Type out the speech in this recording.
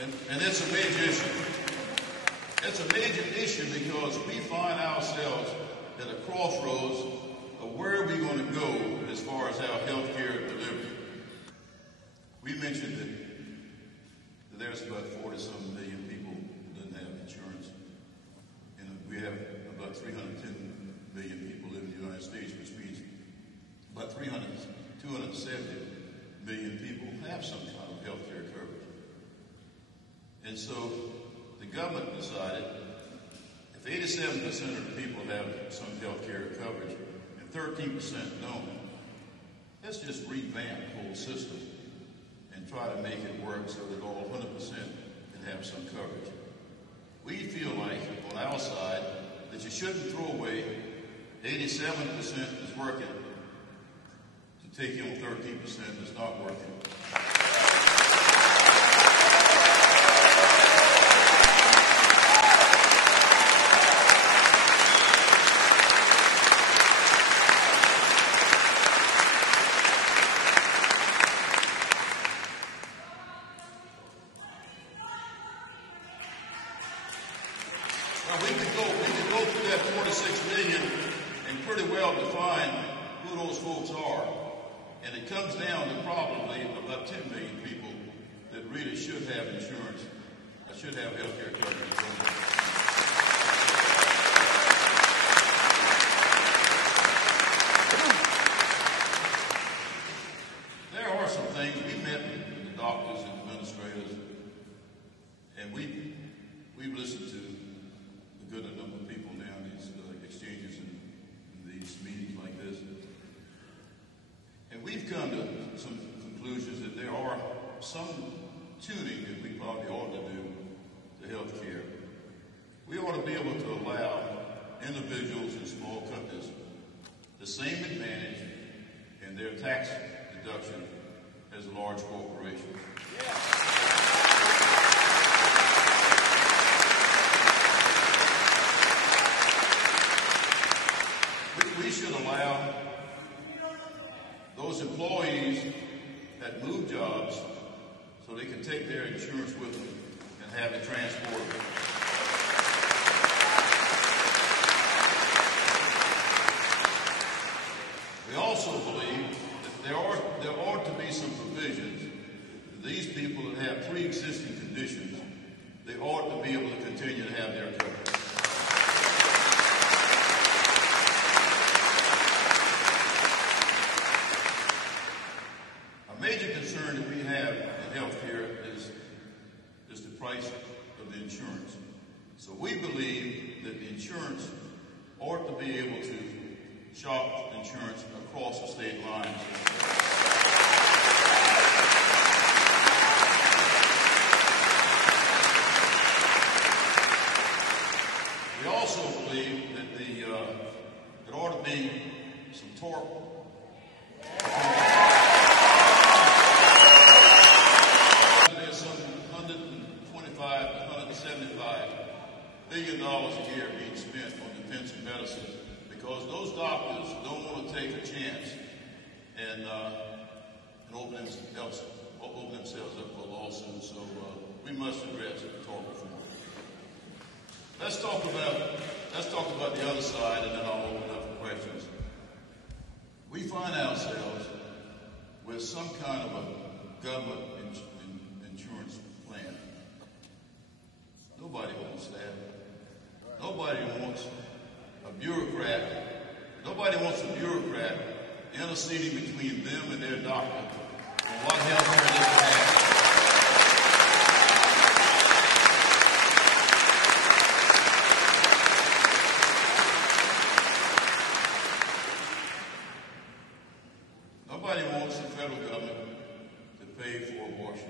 And it's a major issue. It's a major issue because we find ourselves at a crossroads of where we're going to go as far as our health care delivery. We mentioned that there's about 40-some million people who doesn't have insurance. And we have about 310 million people living in the United States, which means about 270 million people have some kind of health care coverage. And so the government decided if 87% of the people have some health care coverage and 13% don't, let's just revamp the whole system and try to make it work so that all 100% can have some coverage. We feel like, on our side, that you shouldn't throw away 87% is working to take you on 13% that's not working. Now, we could go through that 46 million and pretty well define who those folks are. And it comes down to probably about 10 million people that really should have insurance, should have health care coverage. There are some things. We met with the doctors and administrators, and we've listened to a good number of people now in these exchanges and these meetings like this. And we've come to some conclusions that there are some tuning that we probably ought to do to health care. We ought to be able to allow individuals and small companies the same advantage in their tax deduction as large corporations. We should allow those employees that move jobs so they can take their insurance with them and have it transported. We also believe that there ought to be some provisions for these people that have pre-existing conditions. They ought to be able to continue to have their coverage. Major concern that we have in healthcare is the price of the insurance. So we believe that the insurance ought to be able to shop insurance across the state lines. We also believe that there ought to be some torque. $175 billion a year being spent on defensive medicine because those doctors don't want to take a chance and open themselves up for lawsuits. So we must address tort reform. Let's talk about the other side, and then I'll open up for questions. We find ourselves with some kind of a government insurance plan. Nobody wants that. Nobody wants a bureaucrat. Nobody wants a bureaucrat interceding between them and their doctor on what health care they can have. Nobody wants the federal government to pay for abortions.